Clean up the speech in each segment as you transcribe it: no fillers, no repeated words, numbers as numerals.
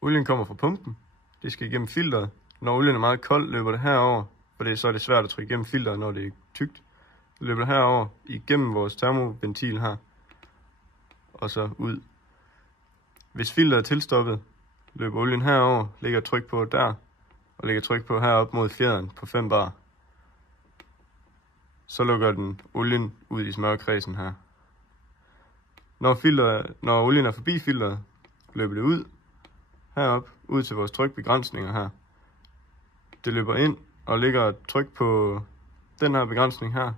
Olien kommer fra pumpen. Det skal igennem filteret. Når olien er meget kold, løber det herover, for så er det svært at trykke igennem filteret, når det er tykt. Det løber det herover igennem vores termoventil her, og så ud. Hvis filteret er tilstoppet, løber olien herover, lægger tryk på der, og lægger tryk på heroppe mod fjerderen på 5 bar. Så lukker den olien ud i smørkredsen her. Når olien er forbi filteret, løber det ud herop, ud til vores trykbegrænsninger her. Det løber ind og lægger et tryk på den her begrænsning her.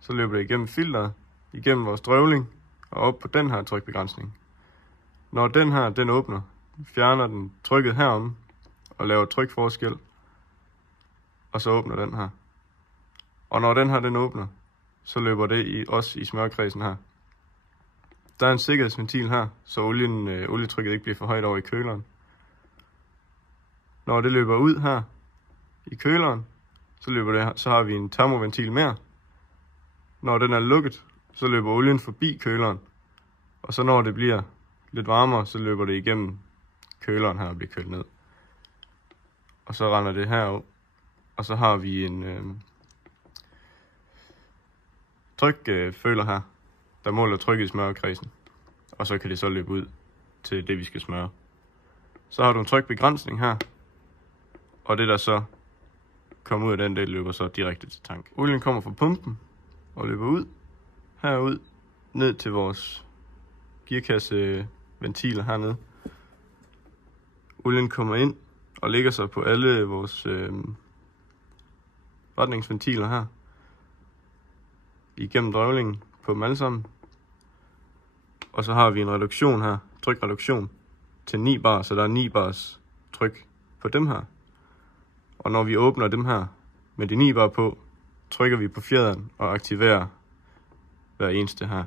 Så løber det igennem filteret, igennem vores drøvling og op på den her trykbegrænsning. Når den her den åbner, fjerner den trykket herom og laver trykforskel, og så åbner den her. Og når den her den åbner, så løber det også i smørkredsen her. Der er en sikkerhedsventil her, så olietrykket ikke bliver for højt over i køleren. Når det løber ud her i køleren, så har vi en termoventil mere. Når den er lukket, så løber olien forbi køleren. Og så når det bliver lidt varmere, så løber det igennem køleren her og bliver kølet ned. Og så render det herud. Og så har vi en trykføler her, der måler trykket i smørkredsen. Og så kan det så løbe ud til det, vi skal smøre. Så har du en trykbegrænsning her. Og det der så kommer ud af den del, løber så direkte til tank. Olien kommer fra pumpen og løber ud, herud, ned til vores gearkasseventiler hernede. Olien kommer ind og lægger sig på alle vores retningsventiler her. Igennem drøvlingen på dem alle sammen. Og så har vi en reduktion her, trykreduktion til 9 bar, så der er 9 bars tryk på dem her. Og når vi åbner dem her med de 9 bar på, trykker vi på fjederen og aktiverer hver eneste her.